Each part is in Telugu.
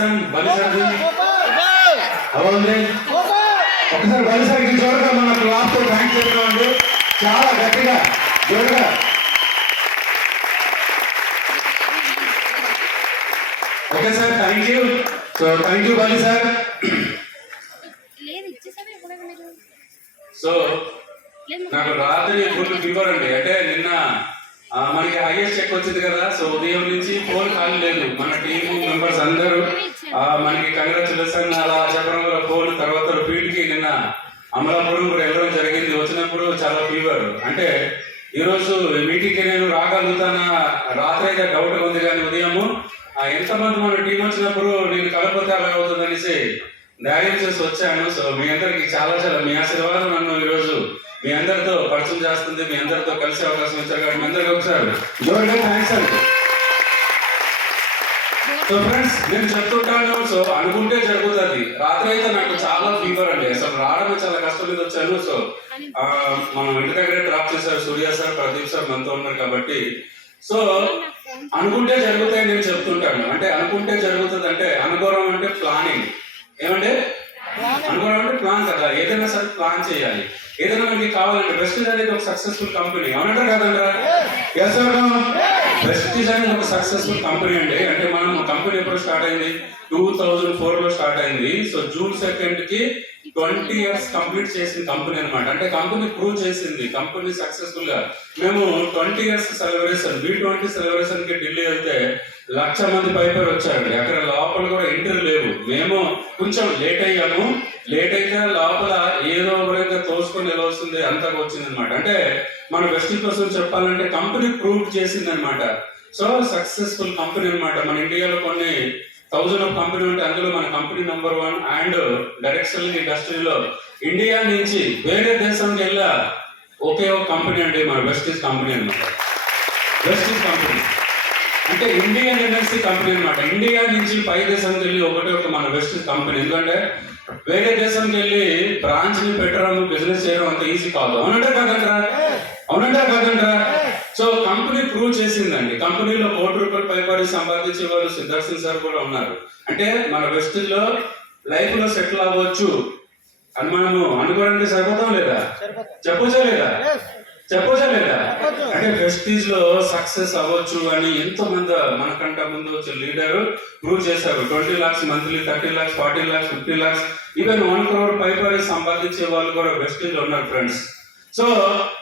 బలిసారి. ఉంది ఒకసారి బలిసారికి చూడగా మన క్లాస్తో థ్యాంక్ చెప్తామండి చాలా గట్టిగా జోరుగా. Okay sir thank you so thank you Bali sir so నాకు రాత్రి ఫుల్ ఫీవర్ అండి. అంటే నిన్న మనకి హైయెస్ట్ చెక్ వచ్చింది కదా. సో ఉదయం నుంచి ఫోన్ ఖాళీ లేదు. మన టీమ్ మెంబర్స్ అందరూ మనకి కంగ్రాచులేషన్ అలా చెప్పడం వల్ల ఫోన్ తర్వాత ఫీల్డ్కి నిన్న అమలాపురం కూడా వెళ్ళడం జరిగింది. వచ్చినప్పుడు చాలా ఫీవర్ అంటే ఈ రోజు మీటింగ్కి నేను రాగలుగుతానా? రాత్రి అయితే డౌట్ ఉంది కానీ ఉదయము ఆ, ఎంతమంది మన టీం వచ్చినప్పుడు నేను కలపతే అలా అవుతుంది అనేసి ధైర్యం చేసి వచ్చాను. సో మీ అందరికి చాలా చాలా మీ ఆశీర్వాదం నన్ను ఈరోజు మీ అందరితో పరిచయం చేస్తుంది. మీ అందరితో కలిసే అవకాశం వచ్చారు కాబట్టి మీ అందరికి ఒకసారి. జోరుగా థ్యాంక్స్ అండి. సో ఫ్రెండ్స్ నేను చెప్తుంటాను. సో అనుకుంటే జరుగుతుంది. రాత్రి అయితే నాకు చాలా ఫీవర్ అండి. అసలు రావడమే చాలా కష్టం మీద వచ్చాను. సో మనం ఇంటి దగ్గర డ్రాప్ చేశారు సూర్య సార్ ప్రదీప్ సార్ మనతో ఉన్నారు కాబట్టి. సో అనుకుంటే జరుగుతాయి నేను చెప్తుంటాను. అంటే అనుకుంటే జరుగుతుంది అంటే అనుకోవడం అంటే ప్లానింగ్ ఏమంటే అనుకోవడం అంటే ప్లాన్ కదా. ఏదైనా సరే ప్లాన్ చేయాలి. ఏదైనా మనకి కావాలంటే వెస్టీజ్ అనేది ఒక సక్సెస్ఫుల్ కంపెనీ అవునంటారు కదంటారా ఎస్ వెస్టీజ్ అనేది ఒక సక్సెస్ఫుల్ కంపెనీ అండి. అంటే మనం కంపెనీ ఎప్పుడు స్టార్ట్ అయింది? టూ థౌజండ్ ఫోర్లో స్టార్ట్ అయింది. సో జూన్ సెకండ్కి ట్వంటీ ఇయర్స్ కంప్లీట్ చేసిన కంపెనీ అనమాట అంటే కంపెనీ ప్రూవ్ చేసింది. కంపెనీ సక్సెస్ఫుల్గా మేము twenty years celebration B twenty సెలబ్రేషన్కి ఢిల్లీ వెళ్తే లక్ష మంది పైపర్ వచ్చారండి. అక్కడ లోపల కూడా ఎంట్రీ లేవు. మేము కొంచెం లేట్ అయ్యాము. లేట్ అయితే లోపల ఏదో విధంగా తోసుకొని ఎలా వస్తుంది అంతకు వచ్చింది అనమాట అంటే మన వెస్ట్ కోసం చెప్పాలంటే కంపెనీ ప్రూవ్ చేసింది అనమాట సో సక్సెస్ఫుల్ కంపెనీ అనమాట మన ఇండియాలో కొన్ని థౌజండ్ ఆఫ్ కంపెనీ ఉంటే అందులో మన company number one and direct selling ఇండస్ట్రీలో ఇండియా నుంచి వేరే దేశానికి వెళ్ళా ఒకే ఒక కంపెనీ అండి మన వెస్టీస్ కంపెనీ అనమాట వెస్టీస్ కంపెనీ. అంటే ఇండియన్ ఇండస్ట్రీ కంపెనీ అనమాట ఇండియా నుంచి పై దేశానికి వెళ్ళి ఒకటే ఒక మన వెస్ట్ కంపెనీ. ఎందుకంటే వేరే దేశానికి వెళ్ళి బ్రాంచ్ని పెట్టడం బిజినెస్ చేయడం అంత ఈజీ కాదు. అవునంటే కాదంటారా అవునంటే కాదంటారా సో కంపెనీ ప్రూవ్ చేసిందండి. కంపెనీలో కోటి రూపాయలు పైపడి సంపాదించే వాళ్ళు సిద్ధార్థ్ సింగ్ సార్ కూడా ఉన్నారు. అంటే మన వెస్ట్లో లైఫ్లో సెటిల్ అవ్వచ్చు. అని మనము అనుకోవడానికి సరిపోతాం లేదా? చెప్పొచ్చా లేదా? చెప్పొచ్చా లేదా? అంటే వెస్టీజ్లో సక్సెస్ అవ్వచ్చు అని ఎంతో మంది మనకంట ముందు వచ్చే లీడర్ ప్రూవ్ చేశారు. Twenty lakhs monthly thirty lakhs forty lakhs fifty lakhs even one crore పైపడి సంపాదించే వాళ్ళు కూడా వెస్టీజ్లో ఉన్నారు ఫ్రెండ్స్ సో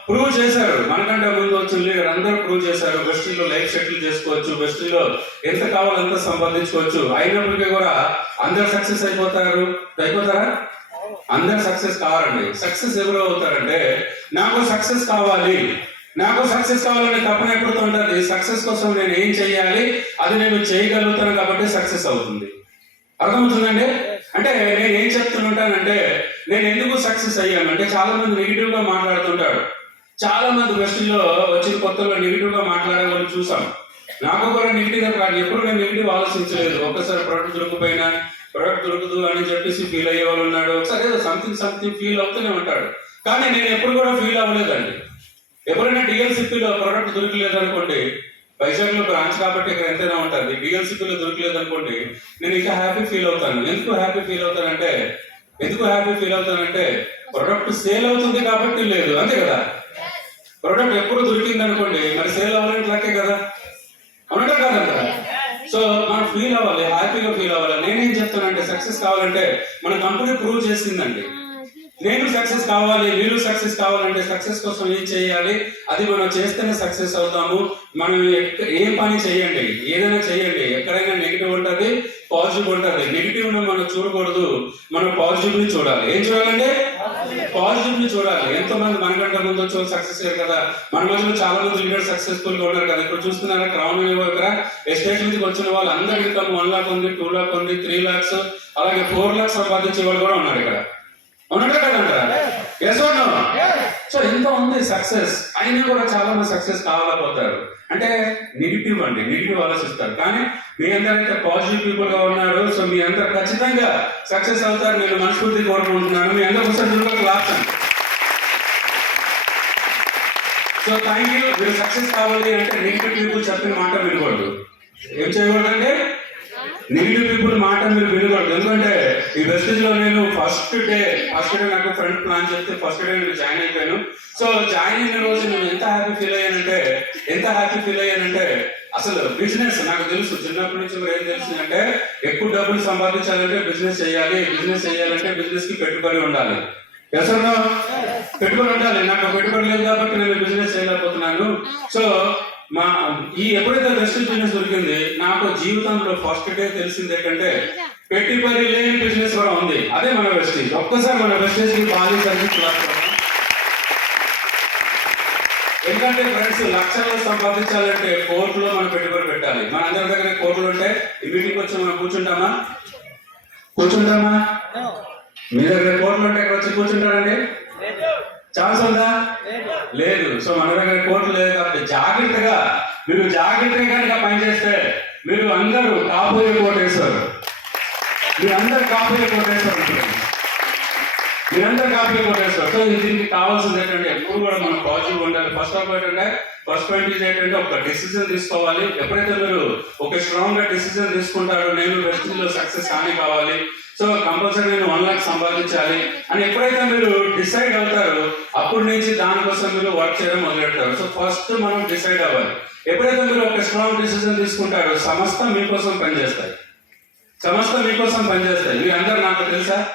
ప్రూవ్ చేశారు. మనకంటే ముందు వచ్చిన లీడర్ అందరూ ప్రూవ్ చేశారు. వెస్టీజ్లో లైఫ్ సెటిల్ చేసుకోవచ్చు. వెస్టీజ్లో ఎంత కావాలో అంత సంపాదించుకోవచ్చు. అయినప్పటికీ కూడా అందరు సక్సెస్ అయిపోతారు. అయిపోతారా? అందరు సక్సెస్ కావాలండి. సక్సెస్ ఎవరు అవుతారంటే నాకు సక్సెస్ కావాలి. నాకు సక్సెస్ కావాలని తపన ఎప్పుడు ఉంటుంది? సక్సెస్ కోసం నేను ఏం చేయాలి? అది నేను చేయగలుగుతాను కాబట్టి సక్సెస్ అవుతుంది. అర్థమవుతుందండి? అంటే నేను ఏం చెప్తుంటానంటే నేను ఎందుకు సక్సెస్ అయ్యాను? అంటే చాలా మంది నెగిటివ్గా మాట్లాడుతుంటాడు చాలా మంది వెస్ట్లో వచ్చిన కొత్తలో నెగిటివ్గా మాట్లాడే వాళ్ళు చూసాం. నాకు కూడా నెగిటివ్ కాదు ఎప్పుడు నేను నెగిటివ్ ఆలోచించలేదు. ఒక్కసారి ప్రొడక్ట్ దొరికిపోయినా ప్రొడక్ట్ దొరకదు అని చెప్పేసి ఫీల్ అయ్యే వాళ్ళు ఉన్నాడు. ఒకసారి ఏదో సంథింగ్ సంథింగ్ ఫీల్ అవుతూనే ఉంటాడు. కానీ నేను ఎప్పుడు కూడా ఫీల్ అవ్వలేదండి. ఎప్పుడైనా డిఎల్సిపిలో ప్రోడక్ట్ దొరకలేదు వైజాగ్లో బ్రాంచ్ కాబట్టి ఇక్కడ ఎంతైనా ఉంటుంది డిఎల్సిపిలో దొరకలేదు అనుకోండి నేను ఇంకా హ్యాపీ ఫీల్ అవుతాను. ఎందుకు హ్యాపీ ఫీల్ అవుతానంటే ఎందుకు హ్యాపీ ఫీల్ అవుతానంటే ప్రొడక్ట్ సేల్ అవుతుంది కాబట్టి లేదు. అంతే కదా? ప్రొడక్ట్ ఎప్పుడు దొరికింది అనుకోండి మరి సేల్ అవ్వాలంటే లక్కే కదా? అవునంటే కాదంట. సో మనం ఫీల్ అవ్వాలి హ్యాపీగా ఫీల్ అవ్వాలి. నేనేం చెప్తానంటే సక్సెస్ కావాలంటే మన కంపెనీ ప్రూవ్ చేసిందండి. నేను సక్సెస్ కావాలి మీరు సక్సెస్ కావాలంటే సక్సెస్ కోసం ఏం చేయాలి? అది మనం చేస్తేనే సక్సెస్ అవుతాము. మనం ఏం పని చేయండి ఏదైనా చేయండి ఎక్కడైనా నెగిటివ్ ఉంటుంది పాజిటివ్ ఉంటుంది. నెగిటివ్ను మనం చూడకూడదు. మనం పాజిటివ్ని చూడాలి. ఏం చూడాలంటే? పాజిటివ్ని చూడాలి. ఎంతో మంది మనకంటే ముందు వచ్చి సక్సెస్ అయ్యారు కదా. మన మధ్యలో చాలా మంది లీడర్ సక్సెస్ఫుల్గా ఉన్నారు కదా. ఇప్పుడు చూస్తున్నారా? క్రౌన్ అనే దగ్గర ఎస్టేట్ మీదకి వచ్చిన వాళ్ళు అందరి ఇన్కమ్ వన్ లాక్ ఉంది టూ లాక్ ఉంది త్రీ లాక్స్ అలాగే ఫోర్ లాక్స్ సంపాదించే వాళ్ళు కూడా ఉన్నారు ఇక్కడ. ఎస్ సో ఎంత ఉంది సక్సెస్ అయినా కూడా చాలా మంది సక్సెస్ కావాలపోతారు అంటే నెగిటివ్ అండి. నెగిటివ్ ఆలోచిస్తారు. కానీ మీ అందరైతే పాజిటివ్ పీపుల్గా ఉన్నారు. సో మీ అందరు ఖచ్చితంగా సక్సెస్ అవుతారు నేను మనస్ఫూర్తి కోరుకుంటున్నాను. మీ అందరూ ఒకసారి క్లాస్ సో థ్యాంక్ యూ మీరు సక్సెస్ కావాలి అంటే నెగిటివ్ పీపుల్ చెప్పిన మాట వినకూడదు. ఏం చేయకూడదంటే నెగిటివ్ పీపుల్ మాట మీరు వినకూడదు. ఎందుకంటే ఈ వెస్టేజ్లో నేను ఫస్ట్ డే ఫస్ట్ డే నాకు ఫ్రెండ్ ప్లాన్ చెప్తే ఫస్ట్ డే నేను జాయిన్ అయిపోయాను. సో జాయిన్ అయిన రోజు నేను ఎంత హ్యాపీ ఫీల్ అయ్యానంటే ఎంత హ్యాపీ ఫీల్ అయ్యానంటే అసలు బిజినెస్ నాకు తెలుసు. చిన్నప్పటి నుంచి ఏం తెలుసు అంటే ఎక్కువ డబ్బులు సంపాదించాలంటే బిజినెస్ చేయాలి బిజినెస్ చేయాలంటే బిజినెస్కి పెట్టుబడి ఉండాలి? పెట్టుబడి ఉండాలి. నాకు పెట్టుబడి లేదు కాబట్టి నేను బిజినెస్ చేయలేకపోతున్నాను. సో మా ఈ ఎప్పుడైతే వెస్ట్ బిజినెస్ దొరికింది నాకు జీవితంలో ఫస్ట్ డే తెలిసింది ఏంటంటే పెట్టుబడి లేని బిజినెస్ కూడా ఉంది. అదే మన వెస్టేజ్ ఒక్కసారి మన వెస్టేజ్కి బాగా ఎందుకంటే ఫ్రెండ్స్ లక్షల్లో సంపాదించాలంటే కోర్టులో మనం పెట్టుబడి పెట్టాలి. మన అందరి దగ్గర కోర్టులు ఉంటే ఈ మీటింగ్ వచ్చి మనం కూర్చుంటామా? కూర్చుంటామా? మీ దగ్గర కోర్టులు ఉంటే ఇక్కడ వచ్చి కూర్చుంటారండి? ఛాన్స్ ఉందా? లేదు. సో మన దగ్గర కోర్టు లేదు కాబట్టి జాగ్రత్తగా మీరు జాగ్రత్తగా కనుక పనిచేస్తే మీరు అందరూ కాబోయే కోటేశ్వరు మీరు అందరు కాబోయే కోటేశ్వరు మీరందరూ కాపీ కొట్టేస్తారు సో దీనికి కావాల్సింది ఏంటంటే ఎప్పుడు కూడా మనం పాజిటివ్ ఉండాలి. ఫస్ట్ ఆఫ్ ఏంటంటే ఫస్ట్ పాయింట్ ఏంటంటే ఒక డిసిజన్ తీసుకోవాలి. ఎప్పుడైతే మీరు ఒక స్ట్రాంగ్గా డిసిజన్ తీసుకుంటారో నేను వెస్ట్లో సక్సెస్ కానీ కావాలి. సో కంపల్సరీ నేను వన్ లాక్ సంపాదించాలి అని ఎప్పుడైతే మీరు డిసైడ్ అవుతారో అప్పటి నుంచి దానికోసం మీరు వర్క్ చేయడం మొదలెడతారు. సో ఫస్ట్ మనం డిసైడ్ అవ్వాలి. ఎప్పుడైతే మీరు ఒక స్ట్రాంగ్ డిసిజన్ తీసుకుంటారో సంస్థ మీకోసం పనిచేస్తాయి. సంస్థ మీకోసం పనిచేస్తాయి. మీరందరూ నాకు తెలుసా?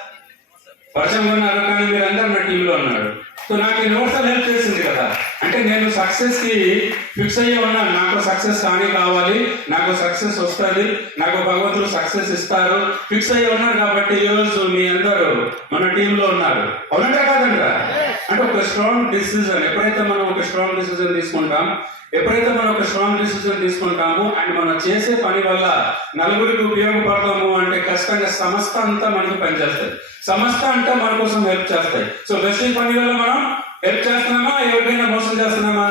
పరిచయం ఉన్నారు? కానీ మీరు నా టీంలో ఉన్నారు. సో నాకు ఈ నోట్స్ హెల్ప్ చేసింది కదా. అంటే నేను సక్సెస్కి ఫిక్స్ అయ్యే ఉన్నాను నాకు సక్సెస్ కానీ కావాలి. నాకు సక్సెస్ వస్తుంది. నాకు భగవంతుడు సక్సెస్ ఇస్తారు. ఫిక్స్ అయ్యి ఉన్నారు కాబట్టి ఈరోజు రోజు మీ అందరూ మన టీంలో ఉన్నారు. అవునంటే కాదంటారా? అంటే ఒక స్ట్రాంగ్ డిసిజన్ ఎప్పుడైతే మనం ఒక స్ట్రాంగ్ డిసిజన్ తీసుకుంటాం ఎప్పుడైతే మనం ఒక స్ట్రాంగ్ డిసిజన్ తీసుకుంటామో అండ్ మనం చేసే పని వల్ల నలుగురికి ఉపయోగపడతాము అంటే ఖచ్చితంగా సంస్థ అంతా మనకి పనిచేస్తుంది సంస్థ అంతా మన కోసం హెల్ప్ చేస్తాయి. సో బెస్ట్ పని వల్ల మనం హెల్ప్ చేస్తున్నామా ఎవరికైనా మోసం చేస్తున్నామా?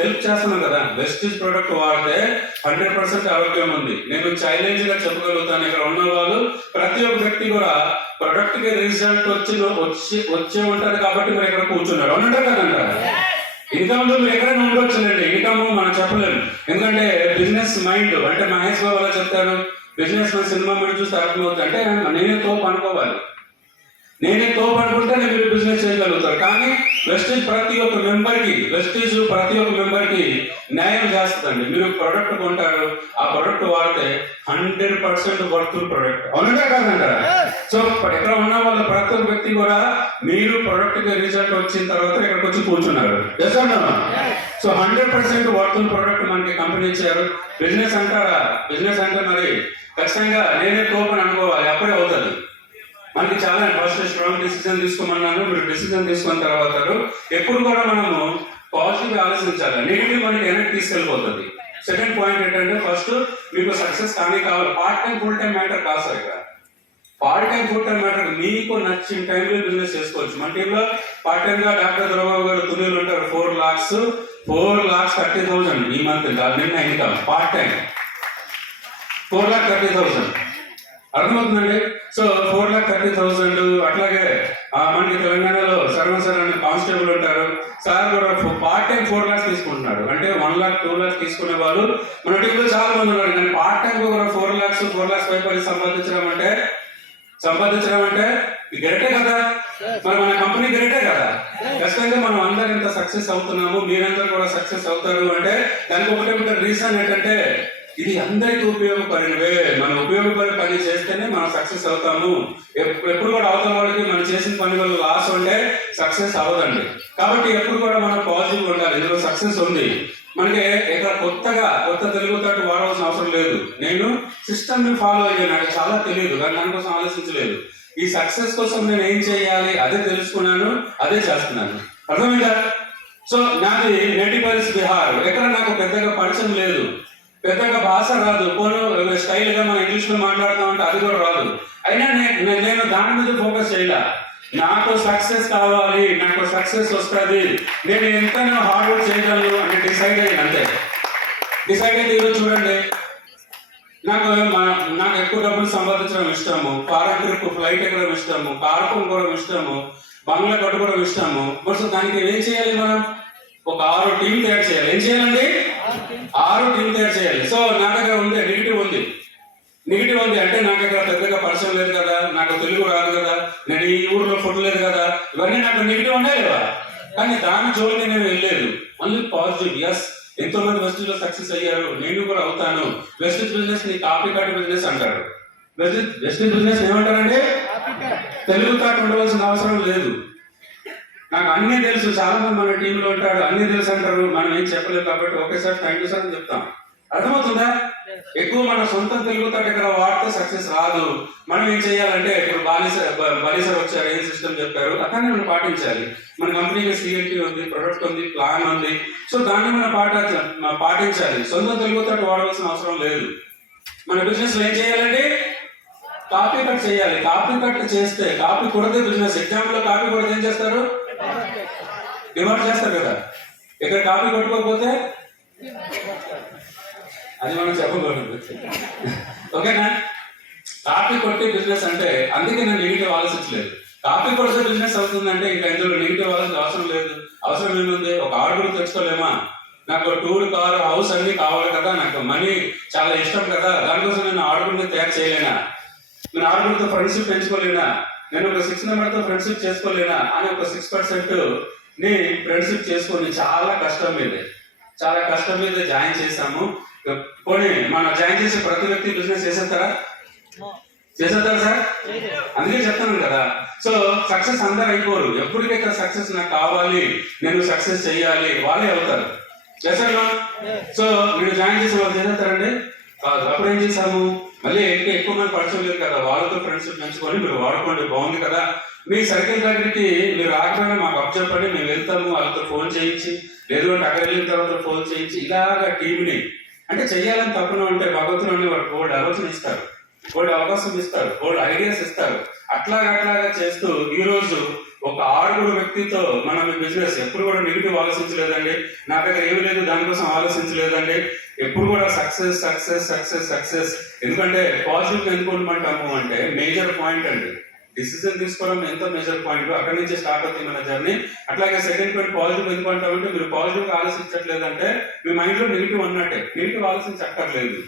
హెల్ప్ చేస్తున్నాం కదా. వెస్టీజ్ ప్రోడక్ట్ వాడితే హండ్రెడ్ పర్సెంట్ ఆరోగ్యం ఉంది. నేను ఛాలెంజ్గా చెప్పగలుగుతాను. ఇక్కడ ఉన్న వాళ్ళు ప్రతి ఒక్క వ్యక్తి కూడా ప్రొడక్ట్కి రిజల్ట్ వచ్చి వచ్చి వచ్చే ఉంటది కాబట్టి మీరు ఇక్కడ కూర్చున్నారు. అవునంటారు కదంటారు? ఇన్కమ్లో మీరు ఎక్కడైనా ఉండొచ్చులేండి. ఇన్కమ్ మనం చెప్పలేము ఎందుకంటే బిజినెస్ మైండ్ అంటే మహేష్ బాబు అలా చెప్తారు బిజినెస్ మన సినిమా మైండ్ చూస్తే అర్థమవుతుంది అంటే నేనే తోపు అనుకోవాలి. నేనే తోపు అనుకుంటేనే మీరు బిజినెస్ చేయగలుగుతారు. కానీ వెస్టేజ్ ప్రతి ఒక్క మెంబర్కి వెస్టేజ్ ప్రతి ఒక్క మెంబర్కి న్యాయం చేస్తుందండి. మీరు ప్రొడక్ట్ కొంటారు ఆ ప్రొడక్ట్ వాడితే హండ్రెడ్ పర్సెంట్ వర్త్ఫుల్ ప్రొడక్ట్ అవునంటే కాదంటారా? సో ఇక్కడ ఉన్న వాళ్ళ ప్రతి ఒక్క వ్యక్తి కూడా మీరు ప్రొడక్ట్కి రిజల్ట్ వచ్చిన తర్వాత ఇక్కడికి వచ్చి కూర్చున్నారు? So hundred percent worthful product మనకి కంపెనీ ఇచ్చారు. బిజినెస్ అంటారా? బిజినెస్ అంటే మరి ఖచ్చితంగా నేనే తోపని అనుకోవాలి. అప్పుడే అవుతుంది. మనకి చాలా ఫస్ట్ స్ట్రాంగ్ డిసిజన్ తీసుకోమన్నాను మీరు డిసిజన్ తీసుకున్న తర్వాత ఎప్పుడు కూడా మనము పాజిటివ్ ఆలోచించాలి. నెగిటివ్ మనకి ఎనర్జీ తీసుకెళ్ళిపోతుంది. సెకండ్ పాయింట్ ఏంటంటే ఫస్ట్ మీకు సక్సెస్ కానీ కావాలి. Part time full time matter కాదు సార్ ఇక్కడ. Part time full time matter మీకు నచ్చిన టైంలో బిజినెస్ చేసుకోవచ్చు. మన టీంలో పార్ట్ టైం గా డాక్టర్ ద్రబాబు గారు తునిలు ఉంటారు. Four lakhs four lakhs thirty thousand ఈ మంత్ నిన్న income part time. Four lakh thirty thousand. అర్థమవుతుందండి? So four lakh thirty thousand అట్లాగే ఆ, మనకి తెలంగాణలో శర్మ సార్ అనే కానిస్టేబుల్ ఉంటారు. సార్ కూడా పార్ట్ టైం ఫోర్ లాక్స్ తీసుకుంటున్నాడు అంటే వన్ లాక్ టూ లాక్స్ తీసుకునే వాళ్ళు. మన టీంలో చాలా మంది ఉన్నారు. కానీ పార్ట్ టైం కూడా ఫోర్ లాక్స్ ఫోర్ లాక్స్ పై పది సంపాదించడం అంటే సంపాదించడం అంటే గెరటే కదా? మరి మన కంపెనీ గెరటే కదా? ఖచ్చితంగా మనం అందరం ఇంత సక్సెస్ అవుతున్నాము. మీరందరూ కూడా సక్సెస్ అవుతారు అంటే దానికి ఒకటే ఒకటి రీజన్ ఏంటంటే ఇది అందరికీ ఉపయోగపడినవే. మనం ఉపయోగపడే పని చేస్తేనే మనం సక్సెస్ అవుతాము. ఎప్- ఎప్పుడు కూడా అవతల వాళ్ళకి మనం చేసిన పని వల్ల లాస్ ఉంటే సక్సెస్ అవ్వదండి. కాబట్టి ఎప్పుడు కూడా మనం పాజిటివ్ ఉండాలి. ఇందులో సక్సెస్ ఉంది. మనకి ఇక్కడ కొత్తగా కొత్త తెలుగు తట్టు వాడవలసిన అవసరం లేదు. నేను సిస్టమ్ని ఫాలో అయ్యాను. నాకు చాలా తెలియదు. కానీ దానికోసం ఆలోచించలేదు. ఈ సక్సెస్ కోసం నేను ఏం చేయాలి? అదే తెలుసుకున్నాను. అదే చేస్తున్నాను. అర్థమైందా? సో నాది నెటిపల్స్ బిహార్. ఎక్కడ నాకు పెద్దగా పరిచయం లేదు. పెద్దగా భాష రాదు. పోను స్టైల్గా ఇంగ్లీష్లో ఇంగ్లీష్లో అది కూడా రాదు. అయినా నేను నేను దాని మీద ఫోకస్ చేయాల. నాకు సక్సెస్ కావాలి నాకు సక్సెస్ వస్తుంది. నేను ఎంత హార్డ్ వర్క్ చేయగలను అంటే డిసైడ్ అయ్యింది అంతే. డిసైడ్ అయితే ఈరోజు చూడండి. నాకు మా- నాకు ఎక్కువ డబ్బులు సంపాదించడం ఇష్టము. ఫారెన్ ట్రిప్ ఫ్లైట్ ఎక్కడం ఇష్టము. కారు కొనుక్కోవడం ఇష్టము. బంగ్లా కట్టుకోవడం ఇష్టము. మరి దానికి ఏం చేయాలి మనం? ఒక ఆరు టీం తయారు చేయాలి. ఏం చేయాలండి? ఆరు టీం తయారు చేయాలి. సో నా దగ్గర ఉంది నెగిటివ్ ఉంది. నెగిటివ్ ఉంది అంటే నాకు ఇక్కడ పెద్దగా పరిచయం లేదు కదా నాకు తెలుగు రాదు కదా నేను ఈ ఊర్లో ఫుడ్ లేదు కదా ఇవన్నీ నాకు నెగిటివ్ ఉన్నాయి లేవా? కానీ దాని జోలికి నేను వెళ్ళలేదు. ఓన్లీ పాజిటివ్ ఎస్ ఎంతో మంది వెస్టేజ్లో సక్సెస్ అయ్యారు. నేను కూడా అవుతాను. వెస్టేజ్ బిజినెస్ని కాపీ కార్డ్ బిజినెస్ అంటారు వెస్టేజ్ బిజినెస్ ఏమంటారంటే తెలుగు కార్డ్ ఉండవలసిన అవసరం లేదు. నాకు అన్నీ తెలుసు. చాలా మంది మన టీంలో ఉంటాడు అన్నీ తెలుసు అంటారు. మనం ఏం చెప్పలేదు కాబట్టి okay sir thank you sir అని చెప్తాం. అర్థమవుతుందా? ఎక్కువ మన సొంత తెలుగు ఇక్కడ వాడితే సక్సెస్ రాదు. మనం ఏం చేయాలంటే ఇప్పుడు బాలిస బాలిసర్ వచ్చారు ఏం సిస్టమ్ చెప్పారు? అతన్ని మనం పాటించాలి. మన కంపెనీకి సిఎల్టీ ఉంది ప్రొడక్ట్ ఉంది ప్లాన్ ఉంది. సో దాన్ని మనం పాట పాటించాలి. సొంత తెలుగు తాట వాడవలసిన అవసరం లేదు. మన బిజినెస్ ఏం చేయాలంటే కాపీ కట్ చేయాలి. కాపీ కట్ చేస్తే కాపీ కొడితే బిజినెస్ ఎగ్జామ్లో కాపీ కొడితే ఏం చేస్తారు? డిమాండ్ చేస్తారు కదా. ఇక్కడ కాపీ కొట్టుకోకపోతే అది మనం చెప్పకూడదు. ఓకేనా? కాపీ కొట్టి బిజినెస్ అంటే అందుకే నేను నెగిటివ్ ఆలోచించలేదు. కాపీ కొడితే బిజినెస్ అవుతుందంటే ఇంకా ఇందులో నెగిటివ్ ఆలోచన అవసరం లేదు. అవసరం ఏముంది? ఒక ఆర్డర్ తెచ్చుకోలేమా? నాకు టూర్ కార్ హౌస్ అన్ని కావాలి కదా. నాకు మనీ చాలా ఇష్టం కదా. దానికోసం నేను ఆర్డర్ తయారు చేయలేనా? నేను ఆర్డర్తో ఫ్రెండ్షిప్ పెంచుకోలేనా? నేను ఒక సిక్స్ మెంబర్తో ఫ్రెండ్షిప్ చేసుకోలేనా? అని ఒక సిక్స్ పర్సెంట్ ని ఫ్రెండ్షిప్ చేసుకొని చాలా కష్టం మీద చాలా కష్టం మీద జాయిన్ చేశాము. పోనీ మన జాయిన్ చేసే ప్రతి వ్యక్తి బిజినెస్ చేసేస్తారా? చేసేస్తారా సార్? అందుకే చెప్తున్నాను కదా. సో సక్సెస్ అందరు అయిపోరు. ఎప్పటికైతే సక్సెస్ నాకు కావాలి నేను సక్సెస్ చేయాలి వాళ్ళే అవుతారు. చేస్తారా సో మీరు జాయిన్ చేసే వాళ్ళు చేసేస్తారండి? అప్పుడు ఏం చేశాము? మళ్ళీ ఇంకా ఎక్కువ మంది పరిచయం లేదు కదా వాళ్ళతో ఫ్రెండ్షిప్ పెంచుకొని మీరు వాడుకోండి బాగుంది కదా. మీ సర్కిల్ దగ్గరికి మీరు రాకపోయినా మాకు అప్ చెప్పండి మేము వెళ్తాము వాళ్ళతో ఫోన్ చేయించి లేదు అంటే అక్కడ వెళ్ళిన తర్వాత ఫోన్ చేయించి ఇలాగ టీంని అంటే చేయాలని తప్పున ఉంటే భగవంతుని అనే వాడు బోర్డు ఆలోచన ఇస్తారు. బోర్డు అవకాశం ఇస్తారు బోర్డు ఐడియాస్ ఇస్తారు. అట్లాగా అట్లాగా చేస్తూ ఈరోజు ఒక ఆరుగురు వ్యక్తితో మనం బిజినెస్ ఎప్పుడు కూడా నెగిటివ్ ఆలోచించలేదండి. నా దగ్గర ఏమి లేదు దానికోసం ఆలోచించలేదండి. ఎప్పుడు కూడా సక్సెస్ సక్సెస్ సక్సెస్ సక్సెస్. ఎందుకంటే పాజిటివ్ ఎన్కోల్మెంట్ ఉండమంటాము అంటే మేజర్ పాయింట్ అండి. డిసిజన్ తీసుకోవడం ఎంతో మేజర్ పాయింట్. అక్కడి నుంచి స్టార్ట్ అవుతుంది మన జర్నీ. అట్లాగే సెకండ్ పాయింట్ పాజిటివ్ ఎందుకు అంటామంటే మీరు పాజిటివ్గా ఆలోచించట్లేదంటే మీ మైండ్లో నెగిటివ్ అన్నట్టే. నెగిటివ్ ఆలోచించక్కర్లేదు.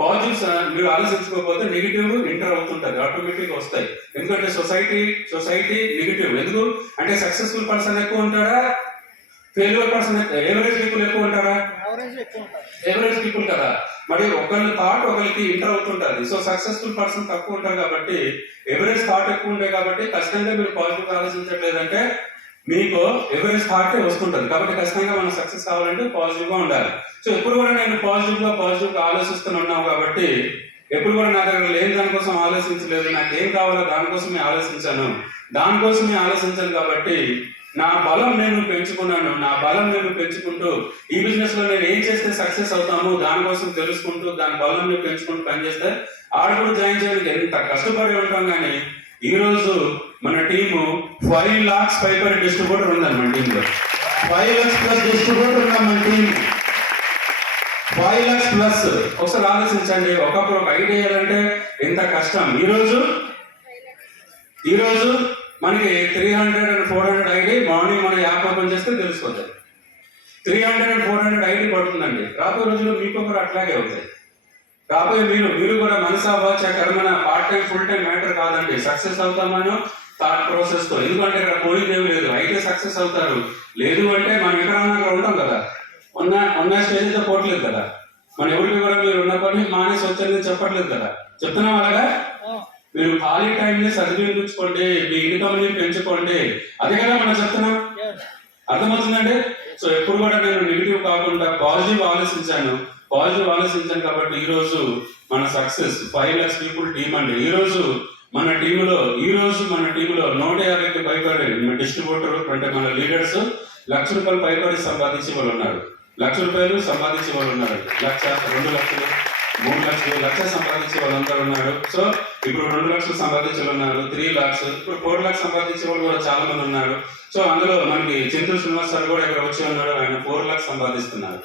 పాజిటివ్స్ మీరు ఆలోచించుకోకపోతే నెగిటివ్ ఎంటర్ అవుతుంటది ఆటోమేటిక్గా వస్తాయి. ఎందుకంటే సొసైటీ సొసైటీ నెగిటివ్ ఎందుకు? అంటే సక్సెస్ఫుల్ పర్సన్ ఎక్కువ ఉంటారా ఫెయిల్యూర్ పర్సన్ ఎవరేజ్ పీపుల్ ఎక్కువ ఉంటారా? ఎవరేజ్ పీపుల్ కదా. మరి ఒకళ్ళ థాట్ ఒకరికి ఇంటర్ అవుతుంటది. సో సక్సెస్ఫుల్ పర్సన్ తక్కువ ఉంటారు కాబట్టి ఎవరేజ్ థాట్ ఎక్కువ ఉండే కాబట్టి ఖచ్చితంగా మీరు పాజిటివ్ ఆలోచించట్లేదంటే మీకు ఎవరేజ్ థాట్ వస్తుంటుంది. కాబట్టి ఖచ్చితంగా మనం సక్సెస్ కావాలంటే పాజిటివ్గా ఉండాలి. సో ఎప్పుడు కూడా నేను పాజిటివ్గా పాజిటివ్గా ఆలోచిస్తున్నాను కాబట్టి ఎప్పుడు కూడా నా దగ్గర లేని దానికోసం ఆలోచించలేదు. నాకు ఏం కావాలో దానికోసమే ఆలోచించాను. దానికోసమే ఆలోచించాను కాబట్టి నా బలం నేను పెంచుకున్నాను. నా బలం నేను పెంచుకుంటూ ఈ బిజినెస్లో నేను ఏం చేస్తే సక్సెస్ అవుతాము దానికోసం తెలుసుకుంటూ దాని బలం నేను పెంచుకుంటూ పనిచేస్తే ఆడ కూడా జాయిన్ చేయడానికి ఎంత కష్టపడి ఉంటాం కానీ ఈ రోజు మన టీము ఫైవ్ లాక్స్ పైపర్ డిస్ట్రిబ్యూటర్ ఉందండి మన టీంలో. ఫైవ్ లాక్స్ ప్లస్ డిస్ట్రిబ్యూటర్ ఉన్నాం మన టీం ఫైవ్ లాక్స్ ప్లస్. ఒకసారి ఆలోచించండి ఒకప్పుడు ఒక ఐడియా చేయాలంటే ఎంత కష్టం. ఈరోజు? ఈరోజు మనకి three hundred and four hundred ID morning మన యాప్ ఓపెన్ చేస్తే తెలిసిపోతుంది three hundred and four hundred ID పడుతుందండి. రాబోయే రోజుల్లో మీకు కూడా అట్లాగే అవుతాయి. రాబోయే మీరు మీరు కూడా మనసా వాచ కర్మన part time full time matter కాదండి. సక్సెస్ అవుతామనో థాట్ ప్రాసెస్తో. ఎందుకంటే ఇక్కడ పోయింది ఏమి లేదు. అయితే సక్సెస్ అవుతారు లేదు అంటే మనం ఎక్కడన్నా అక్కడ ఉంటాం కదా. ఉన్న ఉన్న స్టేజ్ అయితే పోవట్లేదు కదా. మన ఎవరికి కూడా మీరు ఉన్న పని మానేసి వచ్చేది చెప్పట్లేదు కదా. చెప్తున్నాం అలాగా? మీరు ఖాళీ టైంని సద్వినియోగించుకోండి. మీ ఇన్కమ్ని పెంచుకోండి. అదే కదా మనం చెప్తున్నాం? అర్థమవుతుందండి? సో ఎప్పుడు కూడా నేను నెగిటివ్ కాకుండా పాజిటివ్ ఆలోచించాను. పాజిటివ్ ఆలోచించాను కాబట్టి ఈ రోజు మన success five lakhs people team అండి ఈ రోజు మన టీంలో ఈ రోజు మన టీంలో నూట యాభైకి పైపడి డిస్ట్రిబ్యూటర్ అంటే మన లీడర్స్ లక్ష రూపాయలు పైపడి సంపాదించే వాళ్ళు ఉన్నారు. లక్ష రూపాయలు సంపాదించే వాళ్ళు ఉన్నారు. లక్ష రెండు లక్షలు మూడు లక్షలు లక్ష సంపాదించే వాళ్ళందరూ ఉన్నారు. సో ఇప్పుడు రెండు లక్షలు సంపాదించే ఉన్నారు త్రీ లాక్స్ ఇప్పుడు ఫోర్ లాక్స్ సంపాదించే వాళ్ళు కూడా చాలా మంది ఉన్నారు. సో అందులో మనకి చింతూరు శ్రీనివాస్ సార్ కూడా ఇక్కడ వచ్చి ఉన్నాడు ఆయన ఫోర్ లాక్స్ సంపాదిస్తున్నారు.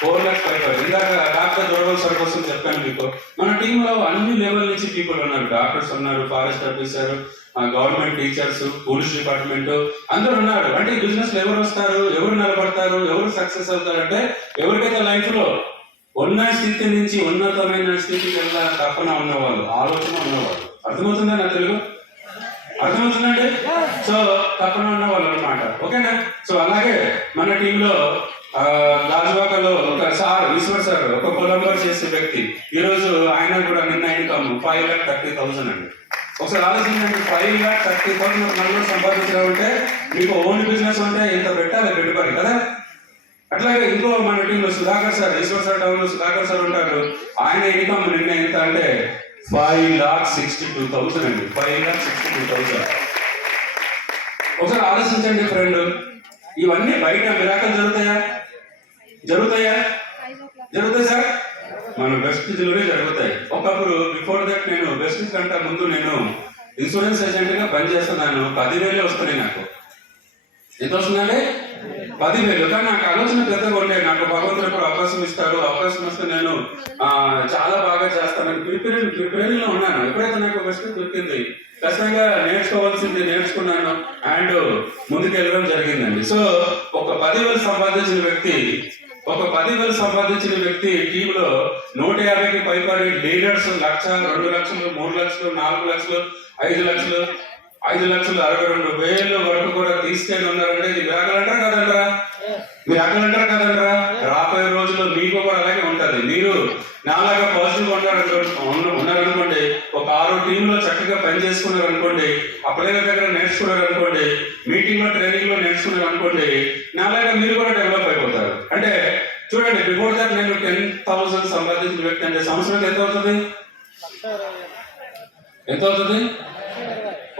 ఫోర్ లాక్స్ ఫైవ్ ఇందాక డాక్టర్ జోడల్ సార్ కోసం చెప్పాను మీకు. మన టీంలో అన్ని లెవెల్ నుంచి పీపుల్ ఉన్నారు. డాక్టర్స్ ఉన్నారు forest officer government teachers police department అందరూ ఉన్నారు. అంటే బిజినెస్ ఎవరు వస్తారు ఎవరు నిలబడతారు ఎవరు సక్సెస్ అవుతారు అంటే ఎవరికైతే లైఫ్లో ఉన్న స్థితి నుంచి ఉన్నతమైన స్థితికి వెళ్ళాలని తప్పన ఉన్నవాళ్ళు ఆలోచన ఉన్నవాళ్ళు. అర్థమవుతుందా నా తెలుగు? అర్థమవుతుందండి? సో తప్పన ఉన్నవాళ్ళు అనమాట ఓకేనా? సో అలాగే మన టీంలో ఆ, గాజువాకలో ఒక సార్ ఈశ్వర్ సార్ ఒక కొలంబర్ చేసే వ్యక్తి. ఈ రోజు ఆయన కూడా నిన్న income five lakh thirty thousand అండి. ఒకసారి ఆలోచించండి ఫైవ్ లాక్ థర్టీ థౌసండ్ నలుగురు సంపాదించడం అంటే మీకు ఓన్ బిజినెస్ ఉంటే ఇంత పెట్టాలి? పెట్టుబడి కదా? అట్లాగే ఇంకో మన టీంలో సుధాకర్ సార్ ఈశ్వర్ సార్ టౌన్లో సుధాకర్ సార్ ఉంటారు. ఆయన ఇన్కమ్ నిన్న ఎంత అంటే five lakh sixty two thousand అండి. Five lakh sixty two thousand ఒకసారి ఆలోచించండి ఫ్రెండ్ ఇవన్నీ బయట మిరాకలు జరుగుతాయా? జరుగుతాయా? జరుగుతాయి సార్? మన బెస్ట్లోనే జరుగుతాయి. ఒకప్పుడు బిఫోర్ దట్ నేను వెస్టిజ్ కంటే ముందు నేను ఇన్సూరెన్స్ ఏజెంట్గా పనిచేస్తున్నాను పదివేలే వస్తున్నాయి నాకు. ఎంత వస్తుందండి పదివేలు కానీ నాకు ఆలోచన పెద్దగా ఉండే నాకు భగవంతుడు అవకాశం వస్తే నేను చాలా బాగా చేస్తానని ప్రిపేరింగ్ ప్రిపేరింగ్లో ఉన్నాను. ఎప్పుడైతే నాకు బెస్ట్ దొరికింది ఖచ్చితంగా నేర్చుకోవాల్సింది నేర్చుకున్నాను అండ్ ముందుకు వెళ్ళడం జరిగిందండి. సో ఒక పదివేలు సంపాదించిన వ్యక్తి ఒక పదివేలు సంపాదించిన వ్యక్తి టీంలో నూట యాభైకి పైపడి లీడర్స్ లక్ష రెండు లక్షలు మూడు లక్షలు నాలుగు లక్షలు ఐదు లక్షలు ఐదు లక్షలు అరవై రెండు వేలు వరకు కూడా తీసుకెళ్ళి ఉన్నారంటే ఇది మిరాకలంటారా కదంటారా. మిరాకలంటారా కదంటారా రాబోయే రోజుల్లో మీకు కూడా అలాగే ఉంటది. మీరు నాలాగా పాజిటివ్ ఉన్నారనుకో ఉన్న- ఉన్నారనుకోండి ఒక ఆరు టీంలో చక్కగా పని చేసుకున్నారు అనుకోండి అప్లైన దగ్గర నేర్చుకున్నారు అనుకోండి మీటింగ్లో ట్రైనింగ్లో నేర్చుకున్నారు అనుకోండి నాలాగా మీరు కూడా డెవలప్ అయిపోతారు. అంటే చూడండి బిఫోర్ దట్ నేను టెన్ థౌసండ్ సంపాదించిన వ్యక్తి అంటే సంవత్సరం ఎంత అవుతుంది? ఎంత అవుతుంది?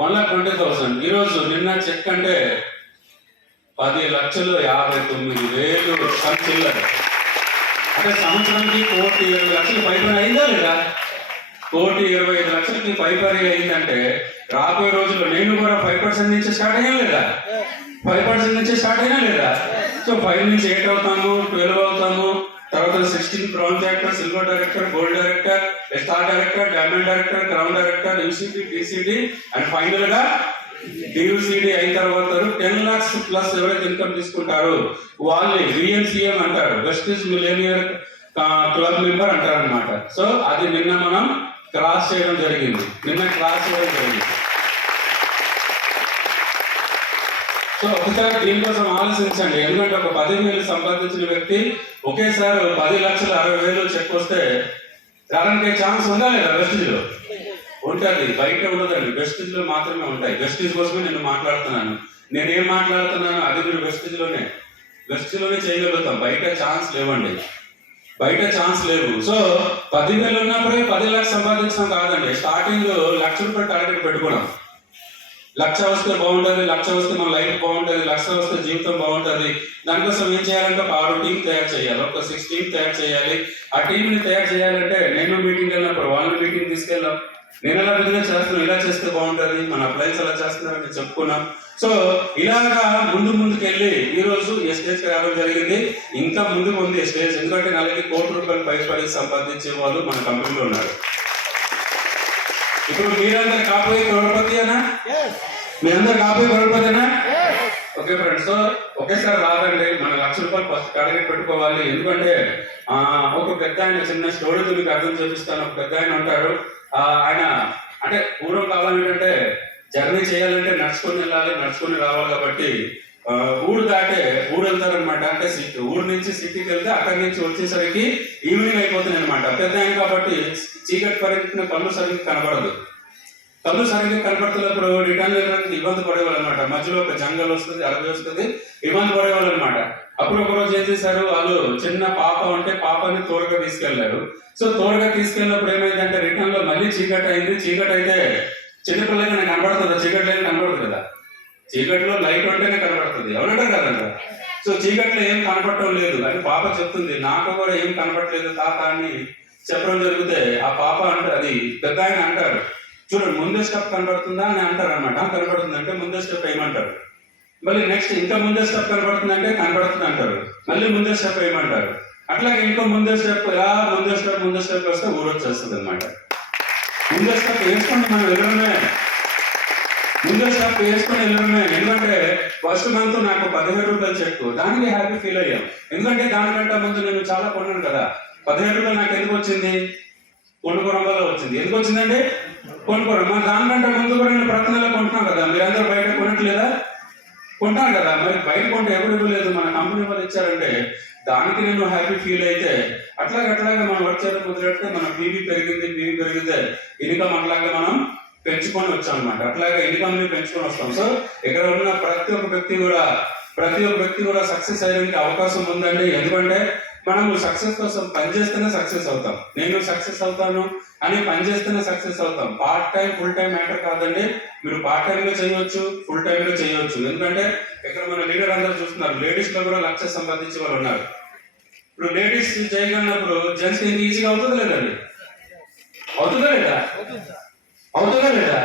వన్ లాక్ ట్వంటీ థౌసండ్ ఈరోజు నిన్న చెక్ అంటే పది లక్షలు యాభై తొమ్మిది వేలు సంచిల్లర్ అంటే సంవత్సరానికి కోటి ఇరవై లక్షలు పైపడి అయిందా లేదా? కోటి ఇరవై ఐదు లక్షలకి పైపడి అయిందంటే రాబోయే రోజుల్లో నేను కూడా ఫైవ్ పర్సెంట్ నుంచి స్టార్ట్ అయ్యా లేదా? ఫైవ్ పర్సెంట్ నుంచి స్టార్ట్ అయినా లేదా? సో ఫైవ్ నుంచి ఎయిట్ అవుతాము? ట్వెల్వ్ అవుతాము. తర్వాత sixteen brown director silver director gold director star director diamond director crown director UCT TCT and ఫైనల్గా డిగ్రీ అయిన తర్వాత టెన్ లాక్స్ ప్లస్ ఎవరైతే ఇన్కమ్ తీసుకుంటారో వాళ్ళని బిఎంసీఎం అంటారు. వెస్టిజ్ మిలేనియర్ క్లబ్ మెంబర్ అంటారు అనమాట సో అది నిన్న మనం క్రాస్ చేయడం జరిగింది. నిన్న క్రాస్ చేయడం జరిగింది. సో ఒకసారి దీనికోసం ఆలోచించండి. ఎందుకంటే ఒక పది వేలు సంపాదించిన వ్యక్తి ఒకేసారి పది లక్షల అరవై వేలు చెక్ వస్తే రావడానికి ఛాన్స్ ఉందా లేదా? వెస్టిజ్ ఉంటుంది బయట ఉండదండి. వెస్టిజ్లో మాత్రమే ఉంటాయి. వెస్టిజ్ కోసమే నేను మాట్లాడుతున్నాను. నేనేం మాట్లాడుతున్నాను అది మీరు వెస్టిజ్లోనే లోనే. లోనే చేయగలుగుతాం. బయట ఛాన్స్ లేవండి. బయట ఛాన్స్ లేవు. సో పది వేలు ఉన్నప్పుడే పది లక్షలు సంపాదించడం కాదండి. స్టార్టింగ్ లక్ష రూపాయలు టార్గెట్ పెట్టుకోవడం లక్ష వస్తే బాగుంటుంది లక్ష వస్తే మన లైఫ్ బాగుంటుంది లక్ష వస్తే జీవితం బాగుంటుంది. దానికోసం ఏం చేయాలంటే ఒక ఆరు టీం తయారు చేయాలి. ఒక సిక్స్ టీం తయారు చేయాలి. ఆ టీంని తయారు చేయాలంటే నేను మీటింగ్ వెళ్ళినప్పుడు మీటింగ్ తీసుకెళ్ళాం. నేను ఎలా బిజినెస్ చేస్తున్నాను? ఇలా చేస్తే బాగుంటుంది. మన అప్లయన్స్ ఎలా చేస్తున్నారని చెప్పుకున్నాం. సో ఇలాగా ముందు ముందుకు వెళ్ళి ఈ రోజు ఈ స్టేజ్ రావడం జరిగింది. ఇంకా ముందుకు ఉంది స్టేజ్ ఎందుకంటే నెలకి కోటి రూపాయలు పైపడి సంపాదించే వాళ్ళు మన కంపెనీలో ఉన్నారు. ఇప్పుడు మీరందరు కాపోయే కరోడపతి అనా? మీరందరు కాపోయే కరోడపతినా ఓకే ఫ్రెండ్స్ ఒకేసారి రాదండి. మన లక్ష రూపాయలు ఫస్ట్ టార్గెట్ పెట్టుకోవాలి. ఎందుకంటే ఆ, ఒక పెద్ద ఆయన చిన్న స్టోరీతో మీకు అర్థం చూపిస్తాను. ఒక పెద్ద ఆయన ఉంటాడు. ఆ, ఆయన అంటే పూర్వం కాలం ఏంటంటే జర్నీ చేయాలంటే నడుచుకొని వెళ్ళాలి నడుచుకొని రావాలి కాబట్టి ఊరు దాటే ఊరు వెళ్తారనమాట అంటే సిటీ ఊరు నుంచి సిటీకి వెళ్తే అక్కడి నుంచి వచ్చేసరికి ఈవినింగ్ అయిపోతుంది అనమాట పెద్ద ఆయన కాబట్టి చీకటి పరిగెత్తిన పనులు సరిగ్గా కనబడదు. కళ్ళు సరిగ్గా కనపడుతున్నప్పుడు రిటర్న్ వెళ్ళడానికి ఇబ్బంది పడేవాళ్ళు అనమాట మధ్యలో ఒక జంగల్ వస్తుంది అడవి వస్తుంది ఇబ్బంది పడేవాళ్ళు అనమాట అప్పుడు ఒక రోజు ఏం చేశారు? వాళ్ళు చిన్న పాప ఉంటే పాపని తోడుగా తీసుకెళ్ళారు. సో తోడుగా తీసుకెళ్ళినప్పుడు ఏమైందంటే రిటర్న్లో మళ్ళీ చీకటి అయింది. చీకటి అయితే చిన్నపిల్లలకి కనబడుతుందా కనబడుతుంది చీకటి లేని కనబడదు కదా. చీకటిలో లైట్ ఉంటేనే కనబడుతుంది ఎవరంటారు కదంటారు సో చీకట్లో ఏం కనపడటం లేదు. అని పాప చెప్తుంది నాకు కూడా ఏం కనపడలేదు తాత అని చెప్పడం జరిగితే ఆ పాప అంటే అది పెద్ద ఆయన అంటారు. చూడండి ముందే స్టెప్ కనబడుతుందా అని అంటారు అనమాట కనబడుతుంది అంటే ముందే స్టెప్ ఏమంటారు? మళ్ళీ నెక్స్ట్ ఇంకా ముందే స్టెప్ కనబడుతుంది అంటే కనబడుతుంది అంటారు. మళ్ళీ ముందే స్టెప్ ఏమంటారు? అట్లాగే ఇంకో ముందే స్టెప్ ఇలా ముందే స్టెప్ ముందే స్టెప్ వస్తే ఊరొచ్చేస్తుంది అనమాట ముందే స్టెప్ వేసుకోండి మనం వెళ్ళడమే ముందే స్టెప్ వేసుకొని వెళ్ళడమే ఎందుకంటే ఫస్ట్ మంత్ నాకు పదిహేడు రూపాయలు చెక్. దానికి హ్యాపీ ఫీల్ అయ్యాం. ఎందుకంటే దానికంటే ముందు నేను చాలా కొన్నాను కదా. పదిహేడు రూపాయలు నాకు ఎందుకు వచ్చింది? కొనుక్కోవడం వల్ల వచ్చింది. ఎందుకు వచ్చిందంటే కొనుక్కోరు. మన దానికంటే ముందు కూడా నేను ప్రతి నెల కొంటున్నాం కదా. మీరందరూ బయట కొనట్లేదా? కొంటాను కదా. మరి బయట కొంటే ఎవరు ఇవ్వలేదు మన కంపెనీ వాళ్ళు ఇచ్చారంటే దానికి నేను హ్యాపీ ఫీల్ అయితే అట్లాగే అట్లాగే మనం వచ్చేది చేయడం మన బీబీ పెరిగింది బీబీ పెరిగితే ఇన్కమ్ అట్లాగే మనం పెంచుకొని వచ్చాం అనమాట అట్లాగే ఇన్కమ్ని పెంచుకొని వస్తాం. సో ఇక్కడ ఉన్న ప్రతి ఒక్క వ్యక్తి కూడా ప్రతి ఒక్క వ్యక్తి కూడా సక్సెస్ అయ్యడానికి అవకాశం ఉందండి. ఎందుకంటే మనము సక్సెస్ కోసం పనిచేస్తేనే సక్సెస్ అవుతాం. నేను సక్సెస్ అవుతాను అని పనిచేస్తేనే సక్సెస్ అవుతాం. Part time full time matter కాదండి. మీరు పార్ట్ టైం లో చేయవచ్చు ఫుల్ టైం లో చేయవచ్చు ఎందుకంటే ఇక్కడ మన లీడర్ అందరూ చూస్తున్నారు. లేడీస్లో కూడా లక్ష సంపాదించే వాళ్ళు ఉన్నారు. ఇప్పుడు లేడీస్ చేయగలిగినప్పుడు జెంట్స్ ఇంత ఈజీగా అవుతుంది లేదండి అవుతుందా లేదా? అవుతుందా లేదా?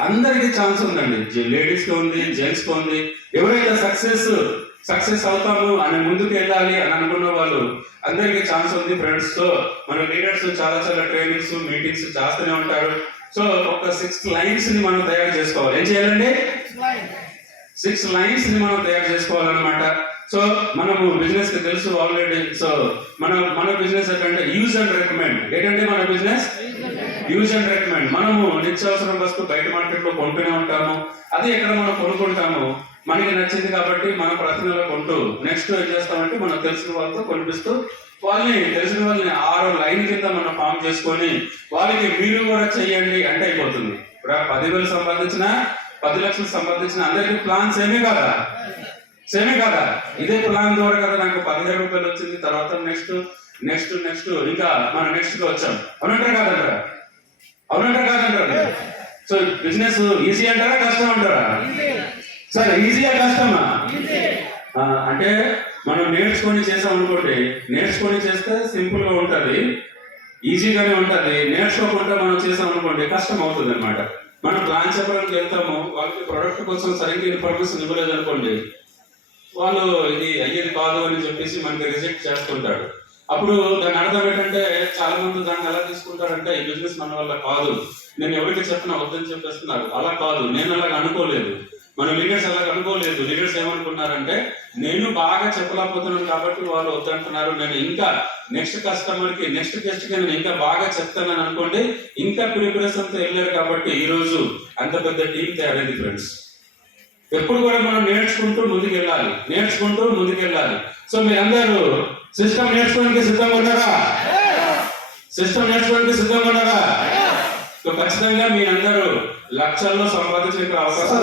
అందరికి ఛాన్స్ ఉందండి. లేడీస్కి ఉంది జెంట్స్కి ఉంది. ఎవరైతే సక్సెస్ సక్సెస్ అవుతాము అని ముందుకు వెళ్ళాలి అని అనుకున్న వాళ్ళు అందరికి ఛాన్స్ ఉంది ఫ్రెండ్స్తో. మన లీడర్స్ చాలా చాలా ట్రైనింగ్స్ మీటింగ్స్ చేస్తూనే ఉంటారు. సో ఒక సిక్స్ లైన్స్ని మనం తయారు చేసుకోవాలి. ఏం చేయాలండి? సిక్స్ లైన్స్ని మనం తయారు చేసుకోవాలన్నమాట. సో మనము బిజినెస్కి తెలుసు ఆల్రెడీ సో మన మన బిజినెస్ ఏంటంటే యూజ్ అండ్ రికమెండ్ ఏంటంటే మన బిజినెస్ యూజ్ అండ్ రికమెండ్ మనము నిత్యావసరం వస్తువు బయట మార్కెట్లో కొంటూనే ఉంటాము. అది ఎక్కడ మనం కొనుక్కుంటాము? మనకి నచ్చింది కాబట్టి మనం ప్రతి నెల కొంటూ నెక్స్ట్ ఏం చేస్తామంటే మనం తెలిసిన వాళ్ళతో కొనిపిస్తూ వాళ్ళని తెలిసిన వాళ్ళని ఆరో లైన్ కింద మనం ఫామ్ చేసుకొని వాళ్ళకి మీరు కూడా చెయ్యండి అంటే అయిపోతుంది. ఇప్పుడు ఆ పదివేలు సంపాదించిన పది లక్షలు సంపాదించిన అందరికి ప్లాన్ సేమే కదా? సేమే కదా? ఇదే ప్లాన్ ద్వారా కదా నాకు పదిహేడు రూపాయలు వచ్చింది తర్వాత నెక్స్ట్ నెక్స్ట్ నెక్స్ట్ ఇంకా మనం నెక్స్ట్కి వచ్చాం. అవునంటారా కాదంటారా? అవునంటారా కాదంటారా? సో బిజినెస్ ఈజీ అంటారా కష్టం అంటారా? సరే ఈజీయా కష్టమా? అంటే మనం నేర్చుకొని చేసాం అనుకోండి నేర్చుకొని చేస్తే సింపుల్గా ఉంటది. ఈజీగానే ఉంటది. నేర్చుకోకుండా మనం చేసాం అనుకోండి కష్టం అవుతుంది అనమాట మనం ప్లాన్ చెప్పడానికి వెళ్తాము వాళ్ళకి ప్రొడక్ట్ కోసం సరిగ్గా ఇన్ఫర్మేషన్ ఇవ్వలేదు అనుకోండి వాళ్ళు ఇది అయ్యేది కాదు అని చెప్పేసి మనకి రిజెక్ట్ చేస్తుంటాడు అప్పుడు దాని అర్థం ఏంటంటే చాలా మంది దాన్ని ఎలా తీసుకుంటారంటే ఈ బిజినెస్ మన వల్ల కాదు. నేను ఎవరికి చెప్పినా వద్దని చెప్పేస్తున్నారు. అలా కాదు. నేను అలాగ అనుకోలేదు. మన లీడర్స్ అలా అనుకోలేదు. లీడర్స్ ఏమనుకున్నారంటే నేను బాగా చెప్పలేకపోతున్నాను కాబట్టి వాళ్ళు వద్దంటున్నారు. నేను ఇంకా నెక్స్ట్ కస్టమర్కి నెక్స్ట్ గెస్ట్కి నేను ఇంకా బాగా చెప్తానని అనుకోండి ఇంకా ప్రిపరేషన్తో వెళ్ళారు కాబట్టి ఈ రోజు అంత పెద్ద టీం తయారైంది ఫ్రెండ్స్ ఎప్పుడు కూడా మనం నేర్చుకుంటూ ముందుకెళ్ళాలి. నేర్చుకుంటూ ముందుకెళ్ళాలి. సో సో మీరందరూ సిస్టమ్ నేర్చుకోవడానికి సిద్ధంగా ఉన్నారా? సిస్టమ్ నేర్చుకోవడానికి సిద్ధంగా ఉన్నారా? సో ఖచ్చితంగా మీరందరూ లక్షల్లో సంపాదించే అవకాశం